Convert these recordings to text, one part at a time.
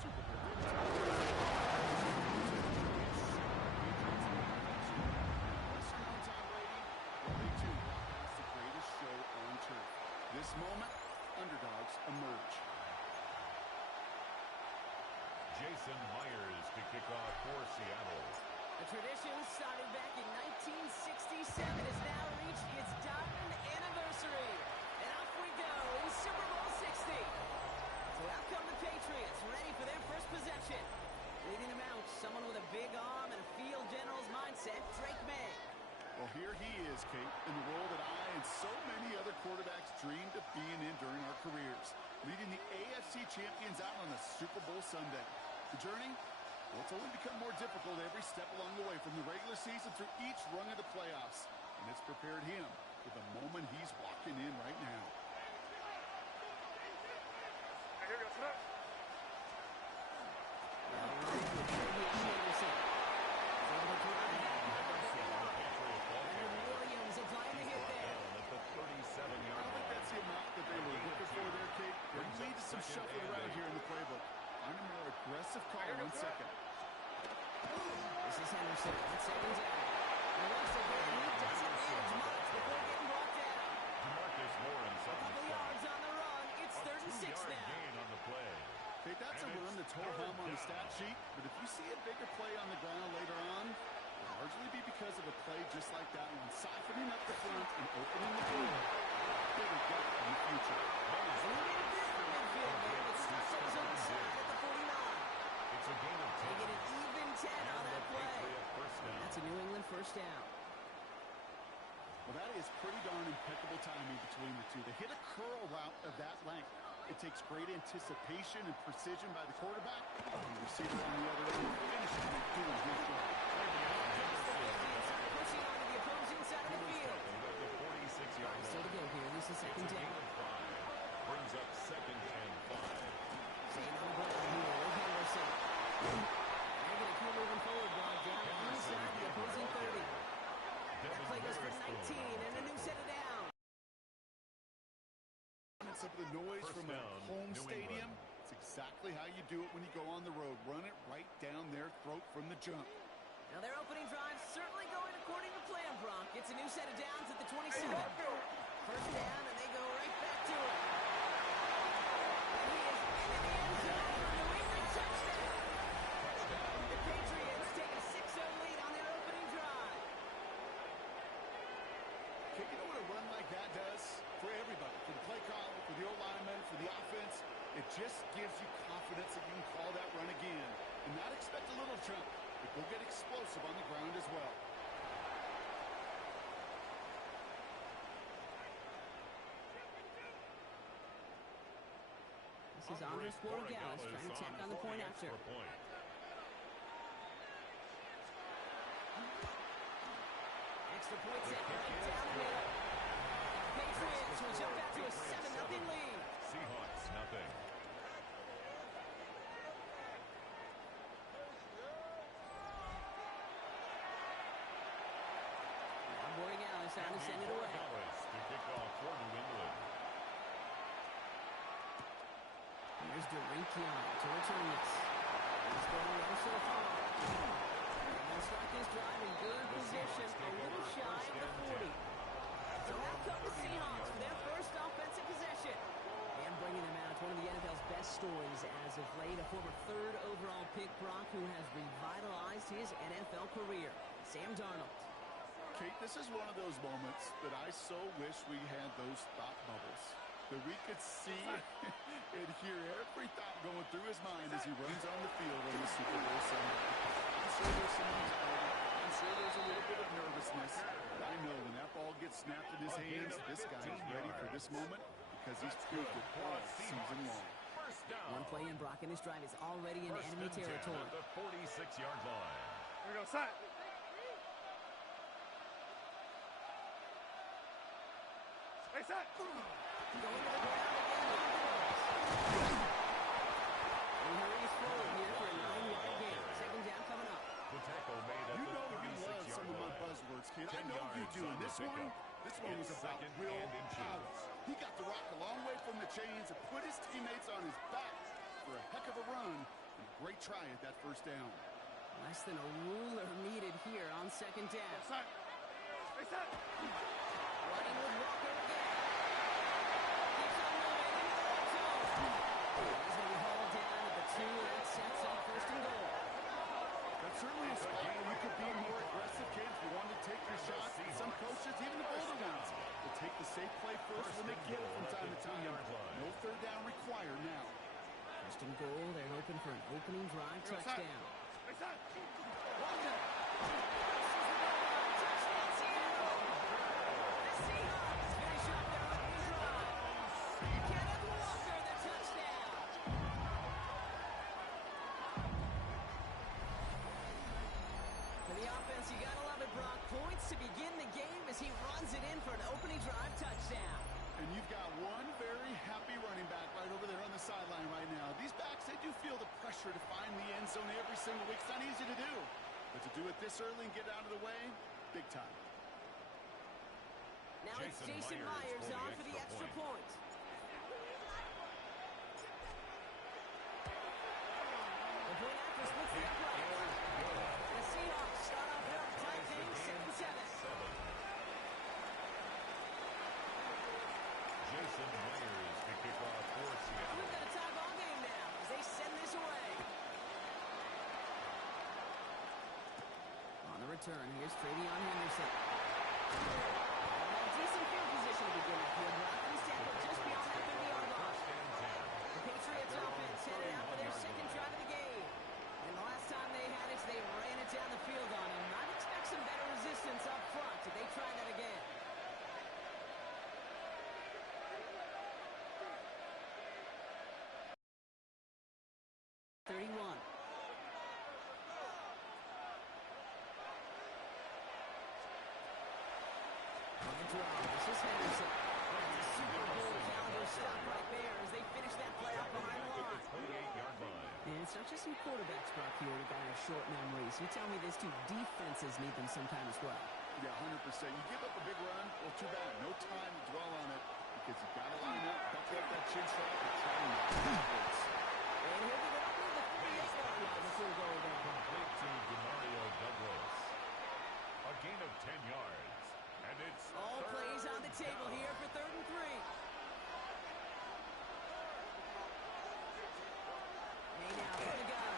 Super Bowl What's your on Tom Brady? Well, they too broadcast the greatest show on turf. This moment, underdogs emerge. Jason Myers to kick off for Seattle. A tradition started back in 1967 has now reached its diamond anniversary. And off we go in Super Bowl 60. So out come the Patriots, ready for their first possession. Leading them out, someone with a big arm and a field general's mindset, Drake May. Well, here he is, Kate, in the role that I and so many other quarterbacks dreamed of being in during our careers, leading the AFC champions out on a Super Bowl Sunday. The journey? Well, it's only become more difficult every step along the way from the regular season through each rung of the playoffs. And it's prepared him for the moment he's walking in right now. Here we go. Williams applying the hit there. At the 37-yard I think line. that's the amount that they were looking for there, Kate. There needs some shuffle around here in the playbook. I'm a more aggressive call in 1 second. This is Henderson on second down. And once again, he doesn't manage much before getting brought down. Demarcus Lawrence A on the couple stop. yards on the run. It's third and 6 2-yard now. gain on the play. Kate, that's a run that's ho hum on the stat sheet, but if you see a bigger play on the ground later on, it'll largely be because of a play just like that one, softening up the front and opening the door. Bigger gap in the future. And he made a bit from midfield there, but Starson's on the side at the 49. It's a gain of 10. They get an even 10 on that play. First down. That's a New England first down. Well, that is pretty darn impeccable timing between the two. To hit a curl route of that length, it takes great anticipation and precision by the quarterback. And the receiver on the other end finishing and doing his job. Pushing onto the opposing side of the field. At the 46-yard Still to line. go here. This is second It's a down. gain of 5. Brings up second and 5. Staying on the ground here with Henderson. They're going to keep moving forward, ball down inside the opposing 30. That play goes for 19 and a new set of down. Some of the noise First from a down, home New stadium. England. It's exactly how you do it when you go on the road. Run it right down their throat from the jump. Now their opening drive certainly going according to plan, Bronk. It's a new set of downs at the 27. First down, and they go right back to it. And he is into the end zone for a New England touchdown. The Patriots take a 6-0 lead on their opening drive. Okay, you know what a run like that does for everybody? For the play caller, for the O-lineman, for the offense. It just gives you confidence that you can call that run again. And not expect a little jump, but go get explosive on the ground as well. This is Andres Borregales trying to tack on the point after. Extra point set right down the middle. Patriots will jump out to a 7-0 lead. Seahawks, nothing. Now Borregales trying to send it away. Borregales to kick off for New England. Here's Derinkion to return this. He's going low so far. And they'll start this drive in good position, a little shy of the 40. So now come the Seahawks for their first offensive possession. And bringing them out, one of the NFL's best stories as of late, a former third overall pick, Brock, who has revitalized his NFL career, Sam Darnold. Kate, this is one of those moments that I so wish we had those thought bubbles. That we could see and hear every thought going through his mind as he runs on the field on the Super Bowl Sunday. I'm sure there's some anxiety. I'm sure there's a little bit of nervousness. But I know when that ball gets snapped in his hands, this guy is ready for this moment because he's proved it all season long. First down. One play in, Brock, and this drive is already in First enemy and 10 territory. at the 46-yard line. Here we go, set. Hey, set. Going to the ground again. And hurries forward here for a 9-yard gain. Second down coming up. The tackle made at You the know you love 36-yard some of my line. buzzwords, kid. I 10 know you yards do. on And the this pickup. one was It's about second real and inches. power. He got the rock a long way from the chains and put his teammates on his back for a heck of a run Great try at that first down. Less than a ruler needed here on second down. Set. Stay set. Running with Walker again. Keeps on moving into the red zone. He's going to be hauled down at the 2, and that sets up first and goal. That's certainly a spot where you could be more aggressive, kids. You want to take your shots. Some coaches, even the bolder ones, will take the safe play first when they get it from time to time. No third down required now. First and goal, they're hoping for an opening drive touchdown. Stay set. Walker. Touchdown, Seattle. The Seahawks finish up their opening drive. Kenneth Walker, the touchdown. For the offense, you gotta love it, Brock. Points to begin the game as he runs it in for an opening drive touchdown. And you've got one very happy running back right over there on the sideline right now. These backs, they do feel the pressure to find the end zone every single week. It's not easy to do. But to do it this early and get out of the way, big time. Now it's Jason Myers on for the extra point. The point after splits the upright. The Seahawks start off their tight game, 7-7. Jason Myers to kick off for Seattle. We've got a tie ball game now as they send this away. On the return, here's Travion Henderson. A decent field position to begin with here. Brock, he's tackled just beyond that 30-yard line. The Patriots offense headed out for their second drive of the game. And the last time they had it, they ran it down the field on him. I'd expect some better resistance up front if they try that again. This is Henderson. It's a Super Bowl caliber stop right there as they finish that play out behind the line. 28-yard line. And it's not just some quarterbacks, Brock, here who got short memories. You tell me this too, defenses need them sometime as well. Yeah, 100%. You give up a big run, well, too bad. No time to dwell on it because you've got to line up, buckle up that chin strap, and try and knock it backwards. And he'll give it up near the 38-yard line before going down. Complete to Demario Douglas. A gain of 10 yards. And it's all plays on the table here for 3rd and 3. Hey now for the gun.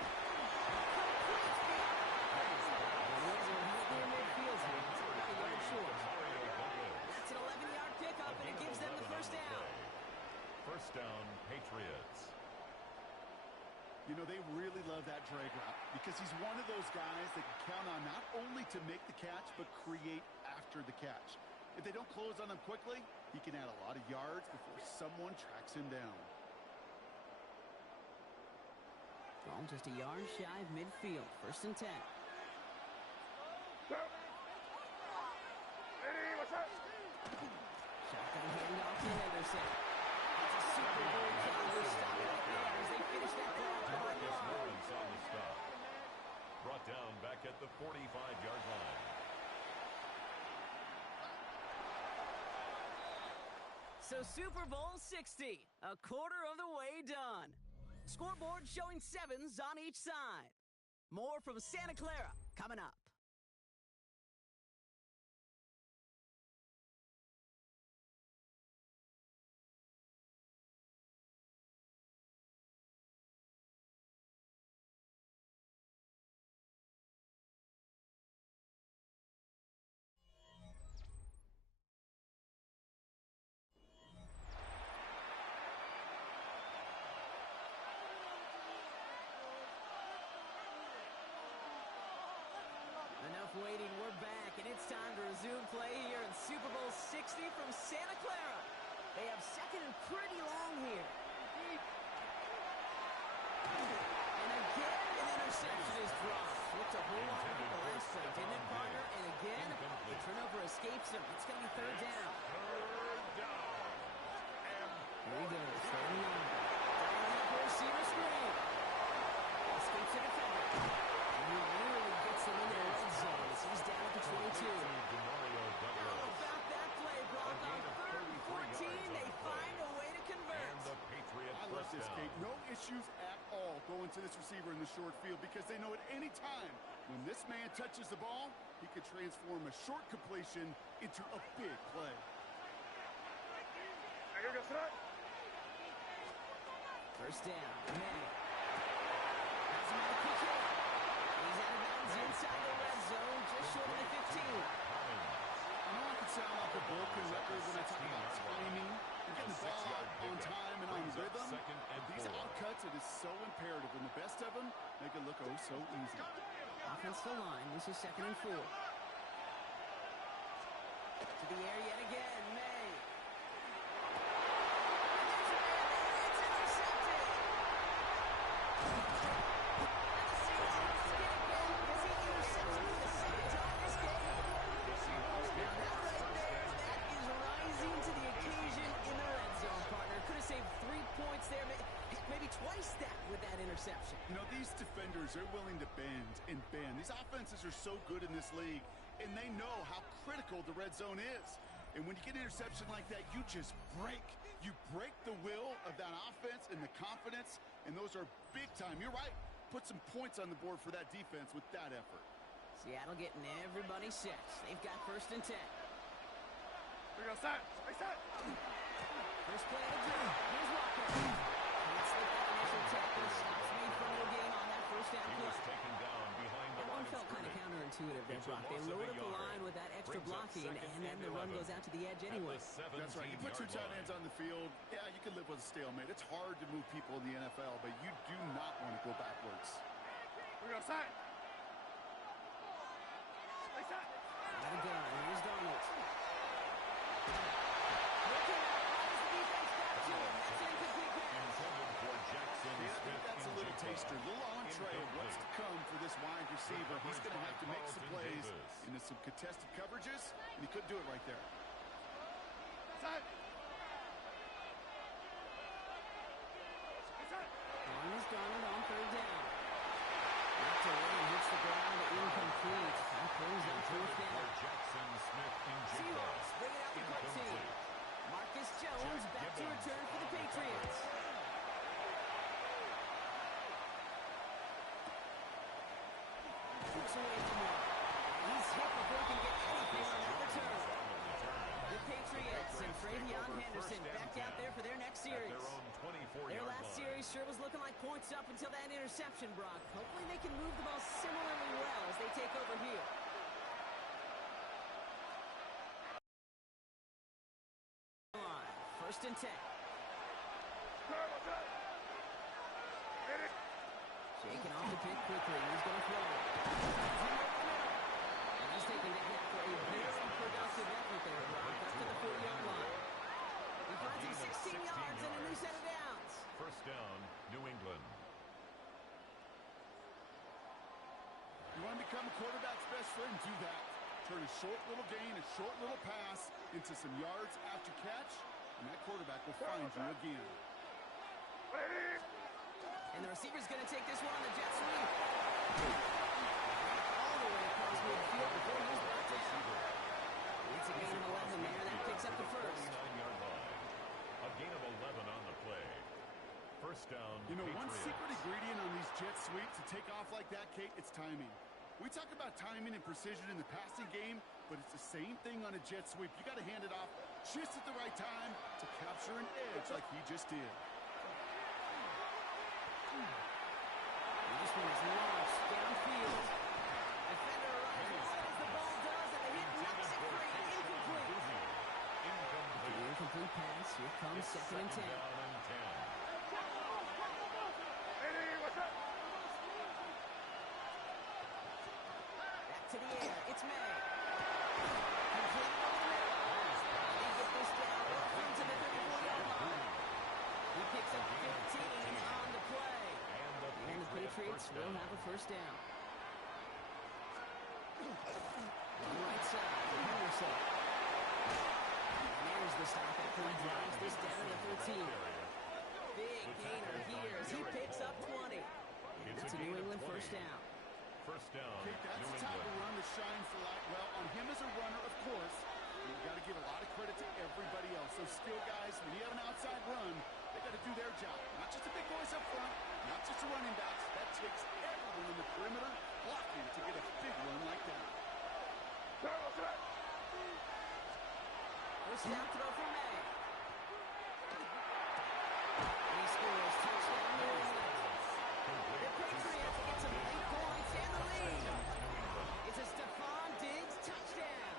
That's an 11-yard pickup, and it gives them the first down. First down, Patriots. You know, they really love that drag route because he's one of those guys that can count on not only to make the catch, but create after the catch. If they don't close on him quickly, he can add a lot of yards before someone tracks him down. Ball just a yard shy of midfield. 1st and 10. Shotgun handoff to Henderson. It's a Super Bowl caliber stop right there as they finish that play out behind the line. Lawrence on the stop. Brought down back at the 45-yard line. So Super Bowl 60, a quarter of the way done. Scoreboard showing 7s on each side. More from Santa Clara coming up. Waiting, we're back, and it's time to resume play here in Super Bowl 60 from Santa Clara. They have second and pretty long here. And again, an interception is dropped. Looked a whole lot like the last play, didn't it, partner? And again, the turnover escapes him. It's going to be 3rd down. Here he goes, 39. Dialing up a receiver screen. Escapes the defender. And he really gets them in their red zone. He's down at the 22. How about that play, Brock? On 3rd and 14, they find a way to convert. And the Patriots I love this, Kate. No issues at all going to this receiver in the short field because they know at any time when this man touches the ball, he could transform a short completion into a big play. First down. May. Has him on the kick out. He's out of bounds inside the red zone, just short of the 15. I know I can sound like a broken record when I talk about timing and getting the ball out on time and on rhythm. But these outcuts, it is so imperative. And the best of them make it look oh so easy. Offensive line. This is 2nd and 4. To the air yet again. May. Twice that with that interception. You know, these defenders are willing to bend and bend. These offenses are so good in this league, and they know how critical the red zone is. And when you get an interception like that, you just break. You break the will of that offense and the confidence, and those are big time. You're right. Put some points on the board for that defense with that effort. Seattle getting everybody set. They've got 1st and 10. We go set. Stay set. First play of the drill. Here's Walker. Can't slip that initial tackle. Stops made for no gain on that first down play. Taken down behind the That one felt kind of counterintuitive there, Brock. They load up the line with that extra blocking, and then the run goes out to the edge anyway. That's right. You put 2 tight ends on the field, yeah, you can live with a stalemate. It's hard to move people in the NFL, but you do not want to go backwards. We go set. Stay set. Got a gun. Here's Donald. That's a little taster, a little entree of what's to come for this wide receiver. He's going to have to make some plays into some contested coverages, and he couldn't do it right there. Set. Here's Donald on 3rd down. Knocked away and hits the ground, incomplete. That brings up 4th down. Seahawks bring it out the quick team. Marcus Jones back to return for the Patriots. Away from him. He's hit before he can get anything on that return. The Patriots and Travion Henderson back out there for their next series. Their last series sure was looking like points up until that interception, Brock. Hopefully they can move the ball similarly well as they take over here. First and 10. Shaking off the pick quickly. He's going to throw it. He's taken down after a very productive effort there, Brock, up to the 4-yard line. He finds him 16 yards and a new set of downs. First down, New England. You want to become a quarterback's best friend? Do that. Turn a short little gain, a short little pass into some yards after catch, and that quarterback will find you again. And the receiver's going to take this one on the jet sweep. All the way across midfield before he was brought down. It's a gain of 11 there. That picks up the first. 49-yard line. A gain of 11 on the play. First down, You know, one Patriots. secret ingredient on these jet sweeps to take off like that, Kate, it's timing. We talk about timing and precision in the passing game, but it's the same thing on a jet sweep. You got to hand it off just at the right time to capture an edge like he just did. This one is launched downfield. Defender arrives right as the ball does, and the hit knocks it free. Incomplete. The incomplete pass. Here comes 2nd and 10. Back to the air. It's May. Complete over the middle. They get this down into the 34-yard line. He picks up 15 on the play. And the Patriots will have a first down. On the right side, the Henderson. And there's the stop after he drives this down to the 13. Big gainer here as he picks up 20. And it's a New England first down. First down, Kate, that's New the type England. of run that shines the light. Well, on him as a runner, of course, you've got to give a lot of credit to everybody else. Those skill guys, when you have an outside run, they got to do their job. Not just the big boys up front, not just just a running back. That takes everyone in the perimeter blocking to get a big run like that. First down throw for May. And he scores. Touchdown, New England. The Patriots get some late points and the lead. It's a Stephon Diggs touchdown.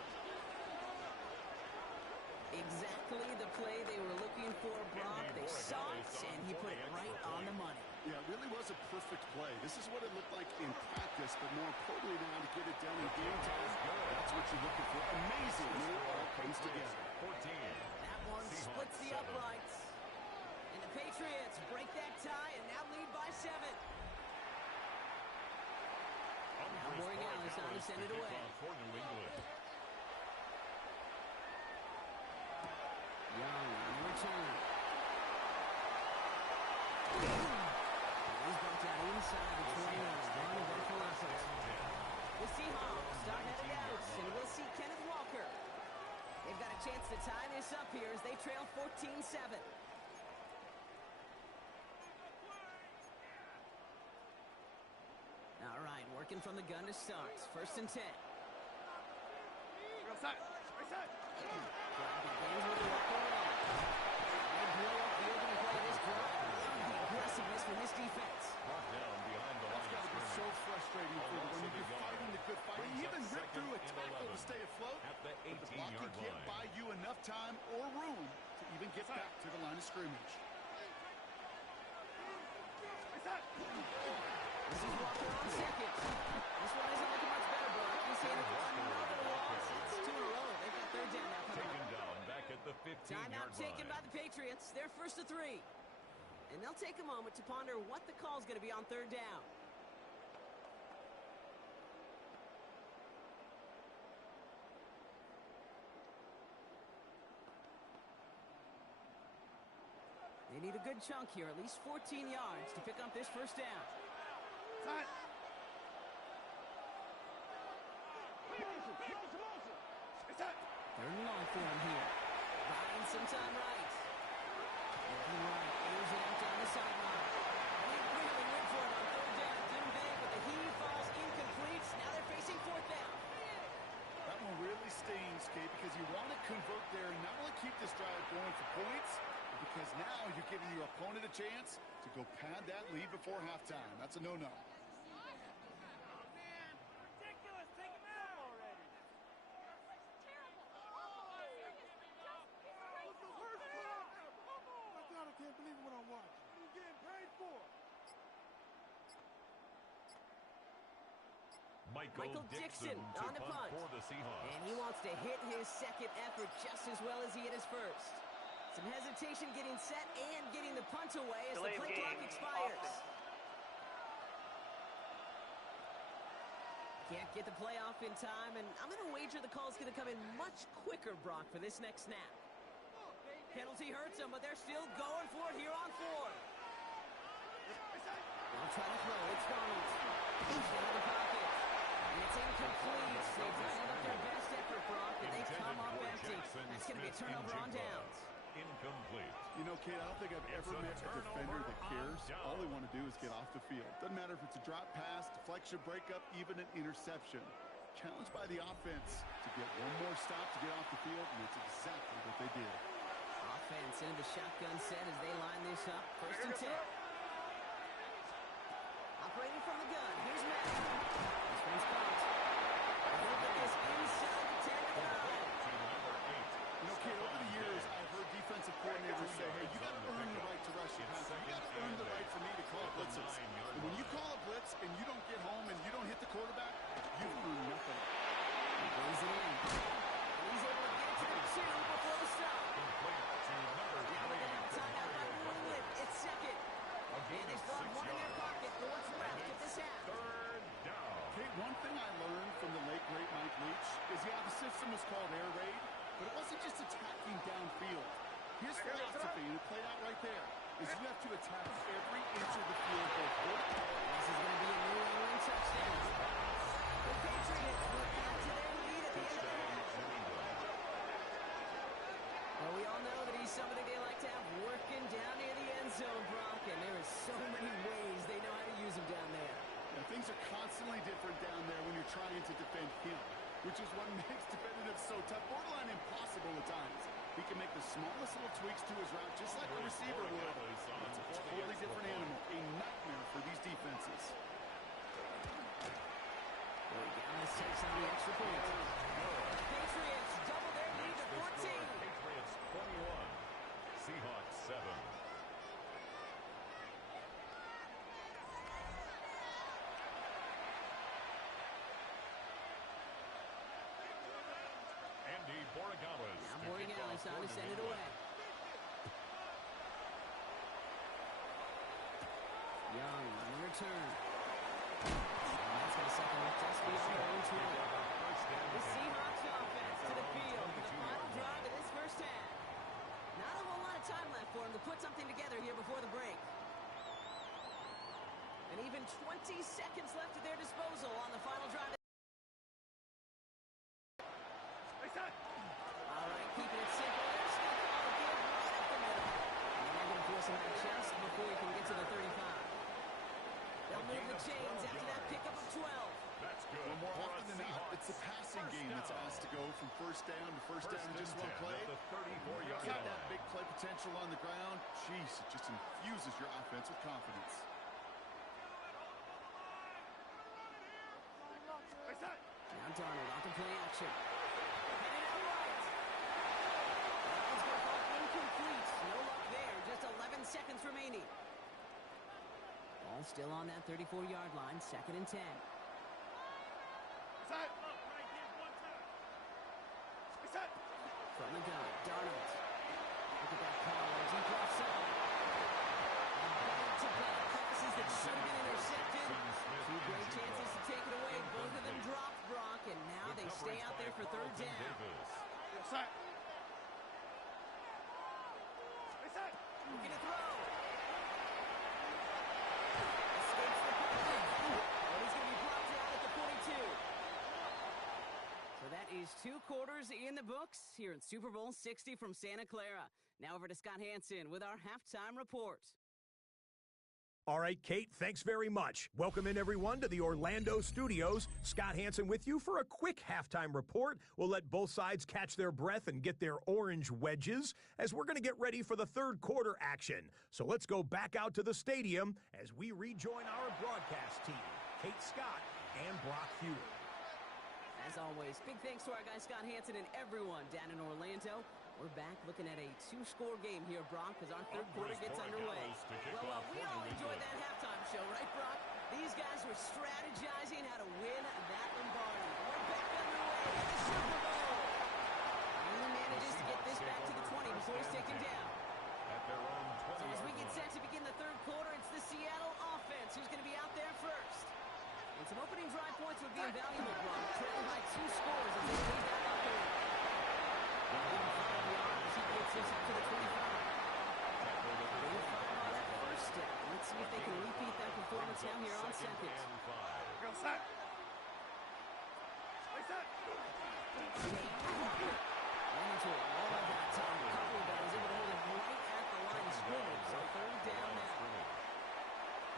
Exactly the play they were looking for, Brock. They saw it, and he put it right on the money. Yeah, it really was a perfect play. This is what it looked like in practice, but more importantly now to get it done in game time, that's what you're looking for. Amazing when it all comes together. 14. That one splits the uprights. And the Patriots break that tie and now lead by 7. Now Morgan Allen's on to send it away. For New England. Young on the return. He's brought down inside the 20 on uneventful effort. The Seahawks start headed out, and we'll see Kenneth Walker. They've got a chance to tie this up here as they trail 14-7. All right, working from the gun to start. First and 10. Go side. Right side. Begins with a walk on. They blow up the opening play of this drive. The aggressiveness from this defense. Brought down behind the That's line got of to be so scrimmage. frustrating for them when you're fighting the good fight. You even rip through a tackle to stay afloat, At the but the blocking 18-yard can't line. buy you enough time or room to even get back to the line of scrimmage. Right side. This is Walker on second. This one isn't looking much better, Brock. He's seen another loss. It's 2 in a row. They've got third down now coming Taken up. down back at the 15-yard Timeout line. taken by the Patriots. They're first to 3. And they'll take a moment to ponder what the call's going to be on third down. They need a good chunk here, at least 14 yards to pick up this first down. Side. Right side. Third and long for him here. Buying some time right. Looking right. Airs it out down the sideline. They really went for it on third down. Didn't they? But the heave falls incomplete. Now they're facing fourth down. That one really stings, Kate, because you want to convert there and not only keep this drive going for points, but because now you're giving your opponent a chance to go pad that lead before halftime. That's a no-no. I can't believe what I'm watching. I'm getting paid for. Michael Dixon on the punt. for the Seahawks. And he wants to hit his second effort just as well as he hit his first. Some hesitation getting set and getting the punt away as the play clock expires. Can't get the play off in time, and I'm going to wager the call's going to come in much quicker, Brock, for this next snap. Penalty hurts them, but they're still going for it here on 4. They'll try to throw. It's Donald. He's down the pocket. And it's incomplete. They've dialed up their best effort, Brock, and they come up empty. That's going to be a turnover on downs. Incomplete. You know, Kate, I don't think I've ever met a defender that cares. All they want to do is get off the field. Doesn't matter if it's a drop pass, deflection, breakup, even an interception. Challenged by the offense to get one more stop to get off the field, and it's exactly what they did. Offense into the shotgun set as they line this up. First and 10. Operating from the gun. Here's Matt. This one's caught. Look at this inside the 10 to the 9. You know, Kate, over the years, I've heard defensive coordinators say, hey, you got to earn the right to rush the passer. You got to earn the right for me to call blitzes. And when you call a blitz and you don't get home and you don't hit the quarterback, you've earned nothing. He brings it in. And he's able to get to the 2 before the stop. Now we're going to have a timeout by New England. It's second. And they still have one in their pocket. 4 left at this half. Third down. Kate, one thing I learned from the late, great Mike Leach is, yeah, the system was called air raid, but it wasn't just attacking downfield. His philosophy, and it played out right there, is you have to attack every inch of the field, both vertical. This is going to be a New England touchdown. The Patriots will add to their lead at the end of the half. Well, we all know that he's somebody they like to have working down near the end zone, Brock, and there are so many ways they know down there. Yeah, things are constantly different down there when you're trying to defend him, which is what makes defending so tough, borderline impossible at times. He can make the smallest little tweaks to his route, just like a receiver would. It's a totally different animal, a nightmare for these defenses. Dallas takes on the extra point. The Patriots double their lead to 14. Patriots 21, Seahawks 7. Andy Borregales. Now Borregales on to send it away. Young on the return. And that's going to set them just beyond their own 20. The Seahawks offense to the field for the final drive of this first half. Not a whole lot of time left for them to put something together here before the break. And even 20 seconds left at their disposal on the final drive. All right, keeping it simple. They're just going to call a give right up the middle. And they're going to force him out just before he can get to the 35. They'll move the chains after that pickup of 12. That's good. Well, more often than not, it's the passing game that's asked to go from first down in just one play. The 34-yard Get line. that big play potential on the ground. Jeez, it just infuses your offense with confidence. Now Darnold off the play action. Headed out right. That one's going to fall incomplete. No luck there. Just 11 seconds remaining. Ball still on that 34-yard line. 2nd and 10. From the gun, Darnold. Look at that call. Deep left side. Back-to-back passes that should have been intercepted. Two great chances to take it away. Both of them dropped, Brock, and now they stay out there for 3rd down. Looking to throw. Escapes the pocket. Oh, he's going to be brought down at the 42. So that is 2 quarters in the books here in Super Bowl 60 from Santa Clara. Now over to Scott Hansen with our halftime report. All right, Kate, thanks very much. Welcome in, everyone, to the Orlando studios. Scott Hansen with you for a quick halftime report. We'll let both sides catch their breath and get their orange wedges as we're going to get ready for the 3rd quarter action. So let's go back out to the stadium as we rejoin our broadcast team, Kate Scott and Brock Hewitt. As always, big thanks to our guy Scott Hansen and everyone down in Orlando. We're back looking at a 2-score game here, Brock, as our 3rd quarter gets underway. Well, we all enjoyed that halftime show, right, Brock? These guys were strategizing how to win that Lombardi. We're back underway at the Super Bowl. And he manages to get this back to the 20 before he's taken down. At their own 20. So as we get set to begin the 3rd quarter, it's the Seattle offense who's going to be out there first. And some opening drive points would be invaluable, Brock, trailing by 2 scores as they lead back up there. He gets us up to the 25. They're 5 on that first step. Let's see if they can repeat that performance now here on 2nd. Ran into a wall that time. Couple of guys able to hold it right at the line of scrimmage. So 3rd down now.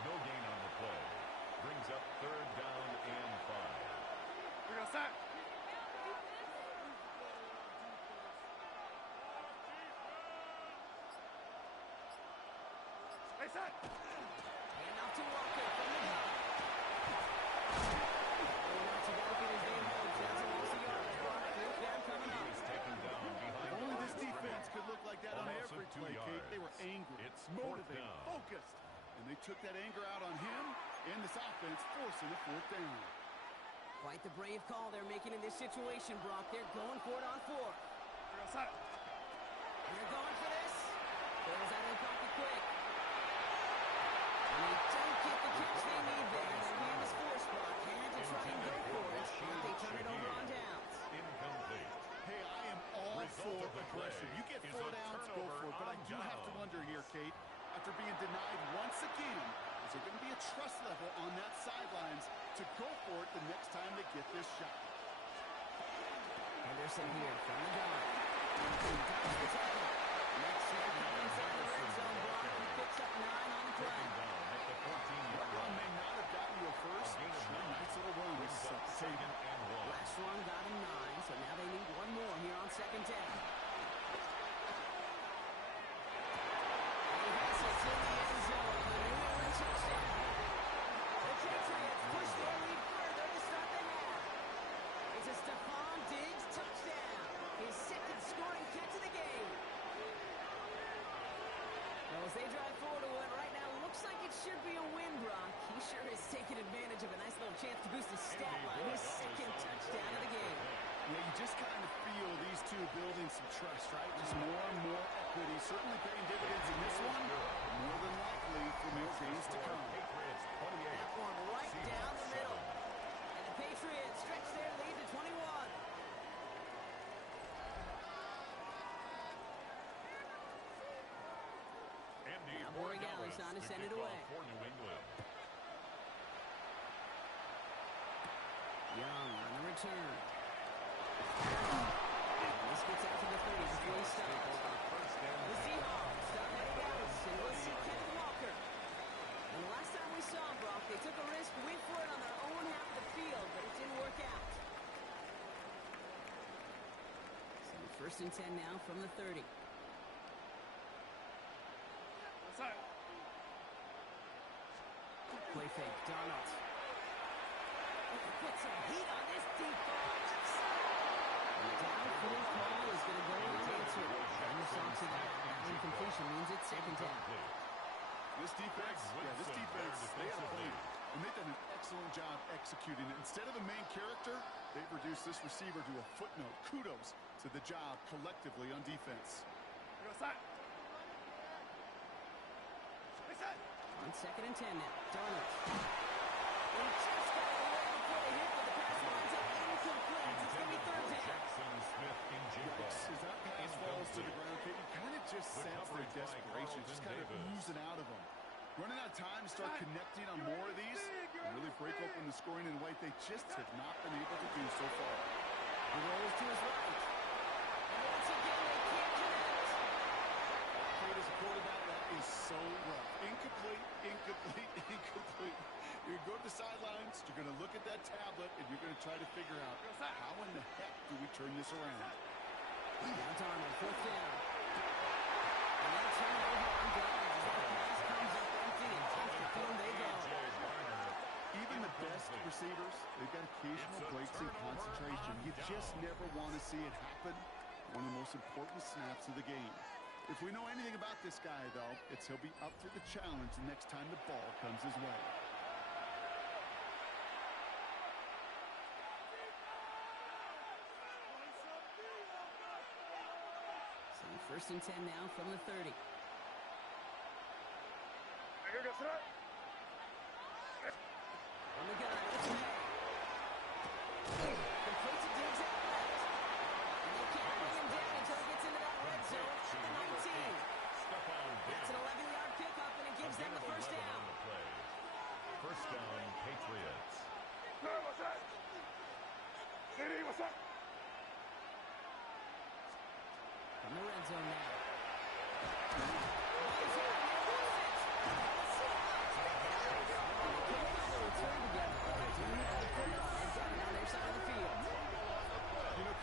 No gain on the play. Brings up 3rd down and 5. And off to Walker from the gun. Not too bad if his game holds. That's a loss of yards. 4th down coming up. Taken down behind. If only this defense could look like that on Almost every 2 play, Kate. They were yards. angry, It's 4th motivated, down. focused. And they took that anger out on him and this offense, forcing a 4th down. Quite the brave call they're making in this situation, Brock. They're going for it on 4th. And they're going for this. Throws out of the pocket quick. And they don't get the catch they need there. Their hand is forced, Brock. Had to try and go for it. But they turn it over on downs. Incomplete. Hey, I am all Result for of the aggression. play You get is 4 a downs, go turnover for it. But I on do have to downs. wonder here, Kate, after being denied once again, is there going to be a trust level on that sidelines to go for it the next time they get this shot? Henderson here from the gun. He dodges the tackle. Next snap coming inside the red zone, Brock. He picks up 9 on the play. Taken down at the 14-yard Run line. may not have chance to boost his stat line. His second touchdown of the game. Yeah, you just kind of feel these two building some trust, right? Just more and more equity. Certainly paying dividends in this one. More than likely for more games to come. That one right down the middle. And the Patriots stretch their lead to 21. Now Borregales on to send it away. For New England. Young on the return. And this gets out to the 30 before he stops. The Seahawks start heading out, and we'll see Kenneth Walker. And the last time we saw him, Brock, they took a risk, went for it on their own half of the field, but it didn't work out. So first and 10 now from the 30. Play fake, Donald. Put some heat on this deep ball. And the downfield call is going to go unanswered. And the Sox to that. That incompletion means it's second down. This defense, they have played. And they've done an excellent job executing it. Instead of a main character, they've reduced this receiver to a footnote. Kudos to the job collectively on defense. On second and 10 now. Donald. And just got it away before they hit, but the pass lines up incomplete. It's going to be third down. Jackson Smith in Jimbo. As that pass falls to the ground, you kind of just sense their desperation, just kind of oozing out of them. Running out of time to start connecting on more of these and really break open the scoring in a way they just have not been able to do so far. He rolls to his right. And once again, they can't connect. Played as a quarterback, that is so rough. Incomplete. You're going to go to the sidelines, you're going to look at that tablet, and you're going to try to figure out how in the heck do we turn this around. Now Darnold, fourth down. And that turnover on Donald as that pass comes up empty and off the field they go. Even the best receivers, they've got occasional breaks in concentration. You just never want to see it happen. One of the most important snaps of the game. If we know anything about this guy, though, it's he'll be up for the challenge the next time the ball comes his way. So first and 10 now from the 30. On the gun, it's May. Complete to Diggs out left. And they can't bring him down until he gets into that red zone at the 19. That's an 11-yard pickup, and it gives them the first down. First down, Patriots. From the red zone now.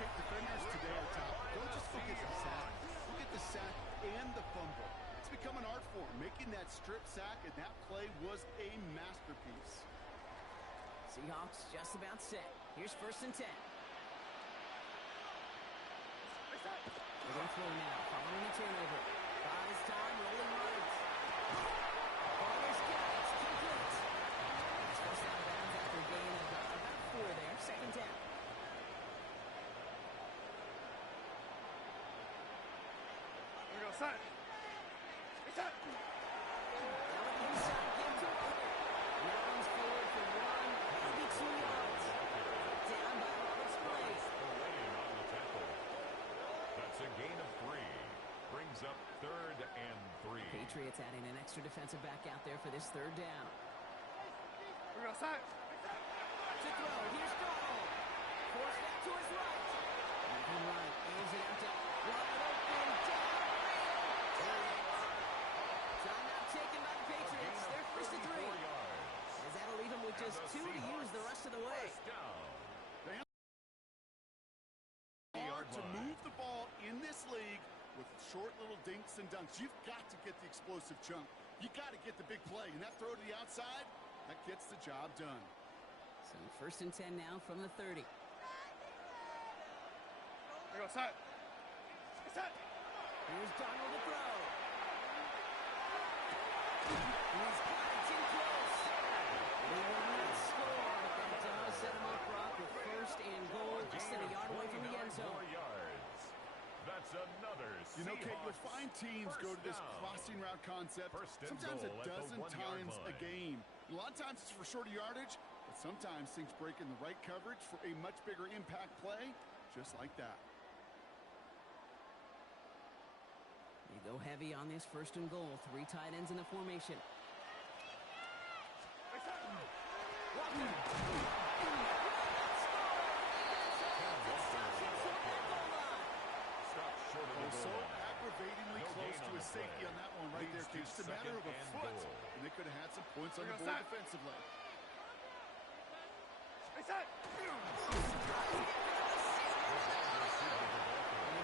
Defenders today are top. Don't just look at the sack. Look at the sack and the fumble. It's become an art form. Making that strip sack and that play was a masterpiece. Seahawks just about set. Here's first and 10. They're going to throw now, following the turnover. Buys time, rolling right. Ballers got it, complete. It's first out of bounds after a gain of about 4 there. Second down. Up third and 3. Patriots adding an extra defensive back out there for this third down. To throw, here's Donald. Forced out to his right. Looking right, aims it out to wide open, timeout taken by the Patriots. They're first and 3. As that'll leave them with just 2 to use the rest of the way. Hard to move the ball in this league with short little dinks and dunks. You've got to get the explosive chunk. You got to get the big play. And that throw to the outside, that gets the job done. So first and 10 now from the 30. Here's Donald to throw. He's got it in close. They will not score, but that teams go to this crossing route concept sometimes a dozen times a game. A lot of times it's for shorter yardage, but sometimes things break in the right coverage for a much bigger impact play, just like that. They go heavy on this 1st and goal. 3 tight ends in the formation. So aggravatingly close to a safety on that one right there. Just a matter of a foot, and they could have had some points on the board defensively. The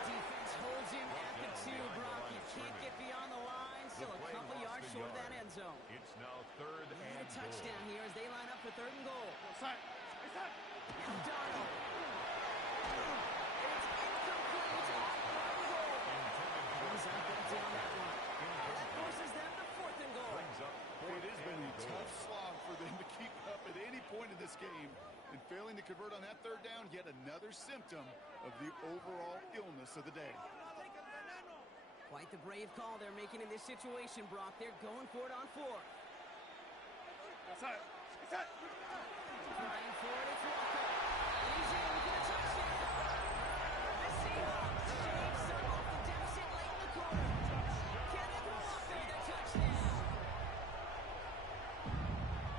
defense holds him at the 2, Brock. You can't get beyond the line. Still a couple yards short of that end zone. It's now 3rd and a touchdown here as they line up for 3rd and goal. Now Darnold. It's incomplete. Brings up that down that one. That forces them to 4th and goal. It has been a tough slog for them to keep up at any point in this game. And failing to convert on that 3rd down, yet another symptom of the overall illness of the day. Quite the brave call they're making in this situation, Brock. They're going for it on 4th. Trying for it, it's Walker. He's in for the touchdown. The Seahawks shave some off the deficit late in the quarter. Kenneth Walker, the touchdown.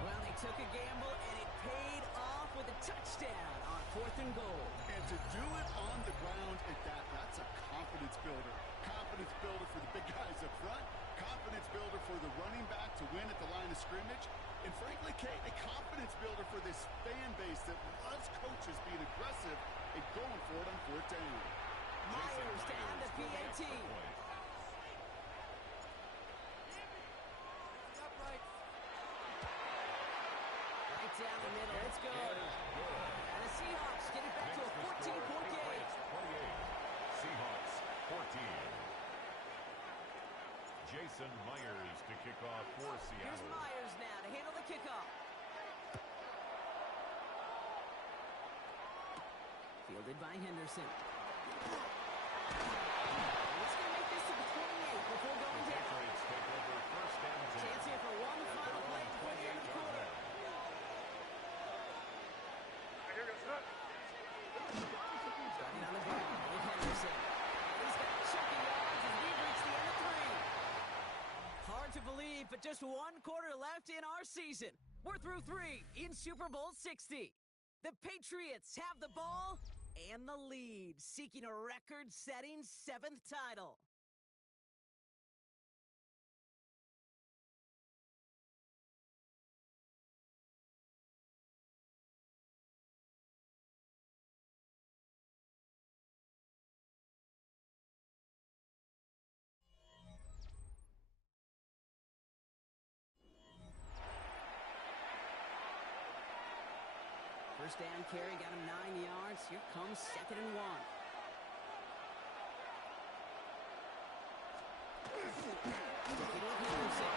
Well, they took a gamble, and it paid off with a touchdown on 4th and goal. And to do it on the ground at that, that's a confidence builder. Confidence builder for the big guys up front. Confidence builder for the running back to win at the line of scrimmage. And frankly, Kate, a confidence builder for this fan base that loves coaches being aggressive and going for it on 4th down. Myers to add the PAT. Right down the middle. It's good. And the Seahawks get it back to a 14-point game. 28. Seahawks 14. Jason Myers to kick off for Seattle. Here's Myers now to handle the kickoff. Fielded by Henderson. He's going to make this to the 28 before going down. Patriots take over 1st and 10. Chance here for one final play before the end of the quarter. Starting on the ground with Henderson. He's got chucking yards as we reach the end of 3. Hard to believe, but just 1 quarter left in our season. We're through 3 in Super Bowl 60. The Patriots have the ball and the lead, seeking a record-setting 7th title. First down carry, got him 9 yards. Here comes 2nd and 1. Sticking with Henderson.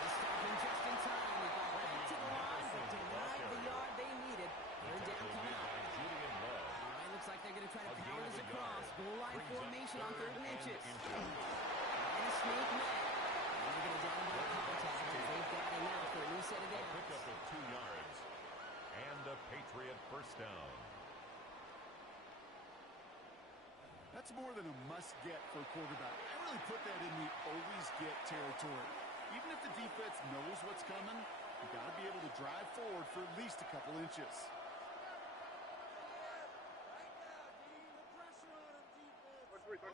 They stop him just in time. He got back to the line, but denied the yard they needed. 3rd down coming up. All right, looks like they're going to try to power this across. Goal line formation on 3rd and inches. And a sneak man. And they're going to down by contact as they've got him now for a new set of downs. Pickup of 2 yards. And a Patriot 1st down. That's more than a must-get for a quarterback. I really put that in the always-get territory. Even if the defense knows what's coming, you got to be able to drive forward for at least a couple inches.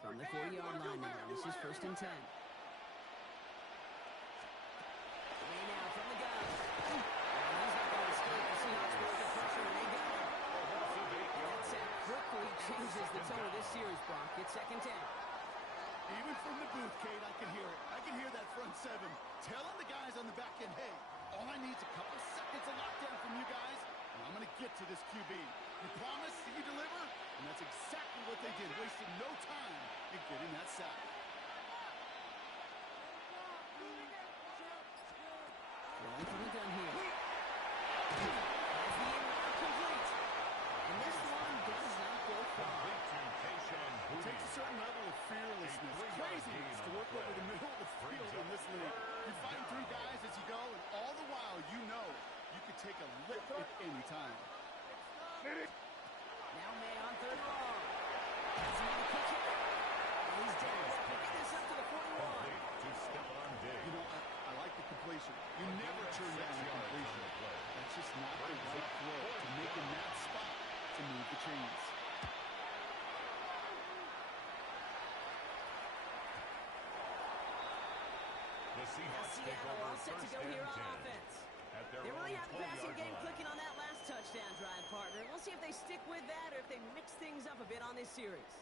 From the 40-yard line now, this is 1st and 10. Way now from the gun. And he's not going to escape. The Seahawks broke the pressure, and they got him. That sack quickly changes the tone of this series, Brock. It's 2nd down. Even from the booth, Kate, I can hear it. I can hear that front 7 telling the guys on the back end, hey, all I need is a couple seconds of lockdown from you guys, and I'm going to get to this QB. You promise that you deliver? And that's exactly what they did, wasting no time in getting that sack. Rolling from the gun here. As the in-route complete. And this one does not go far. It takes a certain level of fearlessness, at any time. Now May on third and long. Has him on the pitch here. And he's down. Picking this up to the 41. Complete to Stephon Diggs. You know, I like the completion. You never turn down the completion. That's just not the right throw to make in that spot to move the chains. The Seahawks take Seattle over all set to first go here and on 10. offense. At their They really own have the passing 12-yard game line. clicking on that last touchdown drive, partner. We'll see if they stick with that or if they mix things up a bit on this series.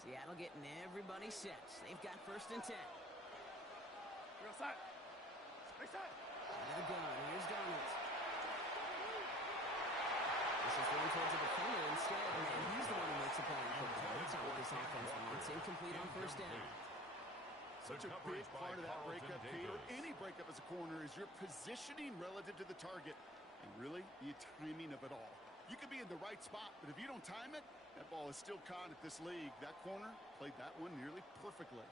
Seattle getting everybody set. They've got first and 10. Real side. Space side. Out of the gun. Here's Donald. This is going towards the defender instead, and he's the one who makes a play. That's not what this offense wants. Incomplete on first down. Such a big part of that breakup, Kate, or any breakup as a corner, is your positioning relative to the target, and really the timing of it all. You could be in the right spot, but if you don't time it, that ball is still caught at this league. That corner played that one nearly perfectly.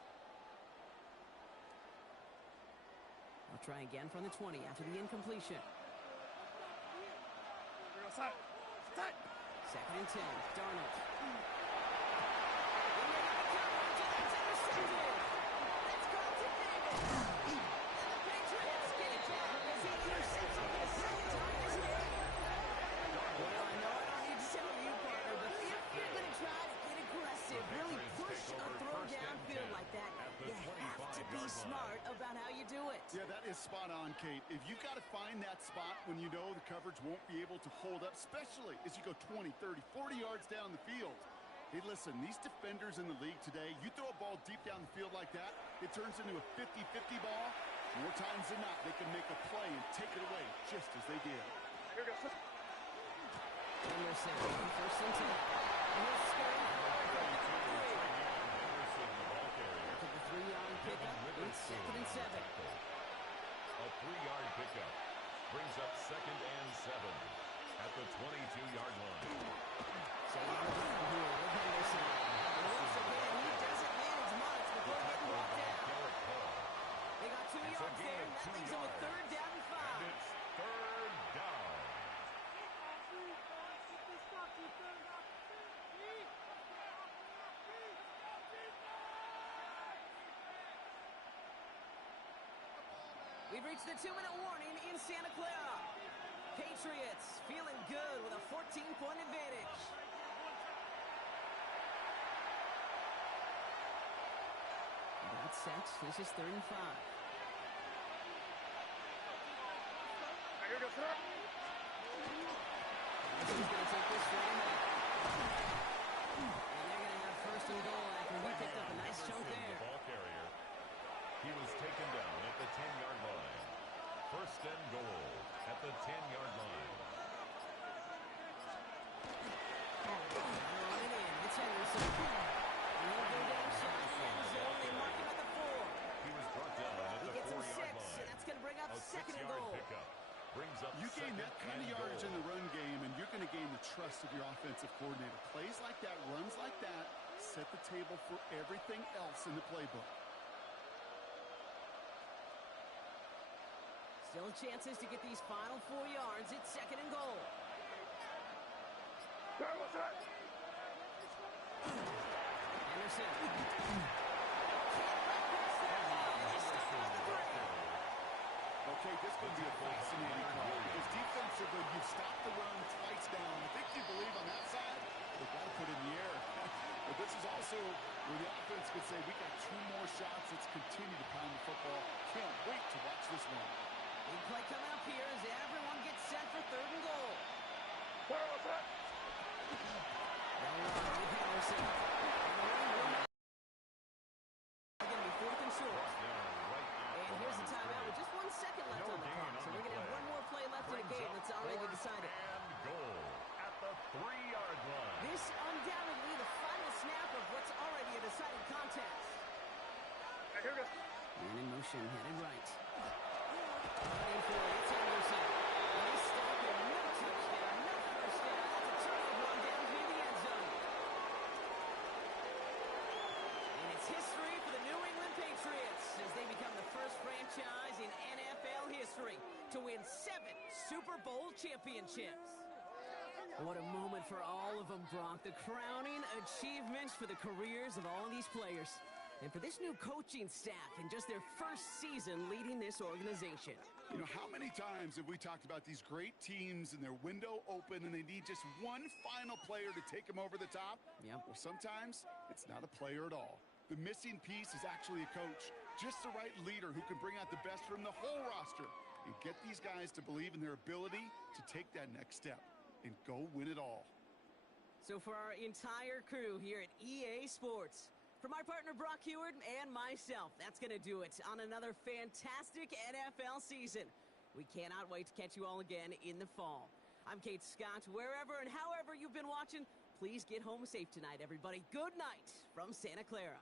I'll try again from the 20 after the incompletion. Real side. Side. Second and 10. Darnold. That's intercepted. That's called to Davis. And the Patriots get it back as he intercepts it for the second time this game. Well, I know I don't need to tell you, partner, but if you're going to try to get aggressive, really push a throw downfield like that, you have to be smart about how you do it. Yeah, that is spot on, Kate. If you got to find that spot when you know the coverage won't be able to hold up, especially as you go 20, 30, 40 yards down the field. Hey, listen, these defenders in the league today, you throw a ball deep down the field like that, it turns into a 50-50 ball. More times than not, they can make a play and take it away just as they did. Here goes. Anderson, first and 10. And he'll scurry forward to the 3. Took a 3-yard pickup. It's second and 7. A 3-yard pickup brings up second and 7 at the 22-yard line. So on the ground here with Henderson. And once again, he doesn't manage much before getting brought down. They got 2 yards there, and that leaves them with third down and 5. And it's third down. We've reached the 2-minute warning in Santa Clara. Patriots feeling good with a 14-point advantage. That's set. This is third and 5. Here goes. He's going to take this straight away. And they're going to have first and goal after he picked up a nice chunk Anderson, there. the ball carrier. He was taken down at the 10-yard line. First and goal at the 10-yard line. Running in. It's Henderson. And he'll go down shy of the end zone. They mark him at the 4. He was brought down at He the gets him 4-yard 6, line. and that's going to bring up A second and 6-yard goal. pickup brings up You gain second that kind of and yardage goal. in the run game, and you're going to gain the trust of your offensive coordinator. Plays like that, runs like that, set the table for everything else in the playbook. Still chances to get these final 4 yards. It's second and goal. Anderson. Okay, this could be a fascinating call because defensively, you've stopped the run twice down. I think you believe on that side, they've got to put it in the air. But this is also where the offense could say, we got 2 more shots. Let's continue to pound the football. Can't wait to watch this one. Big play coming up here as everyone gets set for third and goal. They'll run with Henderson. And the running room going to be fourth and short. And here's the timeout with just 1 second left on the clock. So we're going to have one more play left in a game that's already decided. And goal at the 3-yard line. This undoubtedly the final snap of what's already a decided contest. Here goes. Man in motion, headed right. Running for it, it's Henderson. Nice stop and no touchdown, no first down. That's a turnover on down through the end zone. And it's history for the New England Patriots. Super Bowl championships. What a moment for all of them, Brock. The crowning achievements for the careers of all these players. And for this new coaching staff in just their first season leading this organization. You know, how many times have we talked about these great teams and their window open and they need just one final player to take them over the top? Yep. Well, sometimes it's not a player at all. The missing piece is actually a coach. Just the right leader who can bring out the best from the whole roster and get these guys to believe in their ability to take that next step and go win it all. So for our entire crew here at EA Sports, for my partner Brock Heward and myself, that's going to do it on another fantastic NFL season. We cannot wait to catch you all again in the fall. I'm Kate Scott. Wherever and however you've been watching, please get home safe tonight, everybody. Good night from Santa Clara.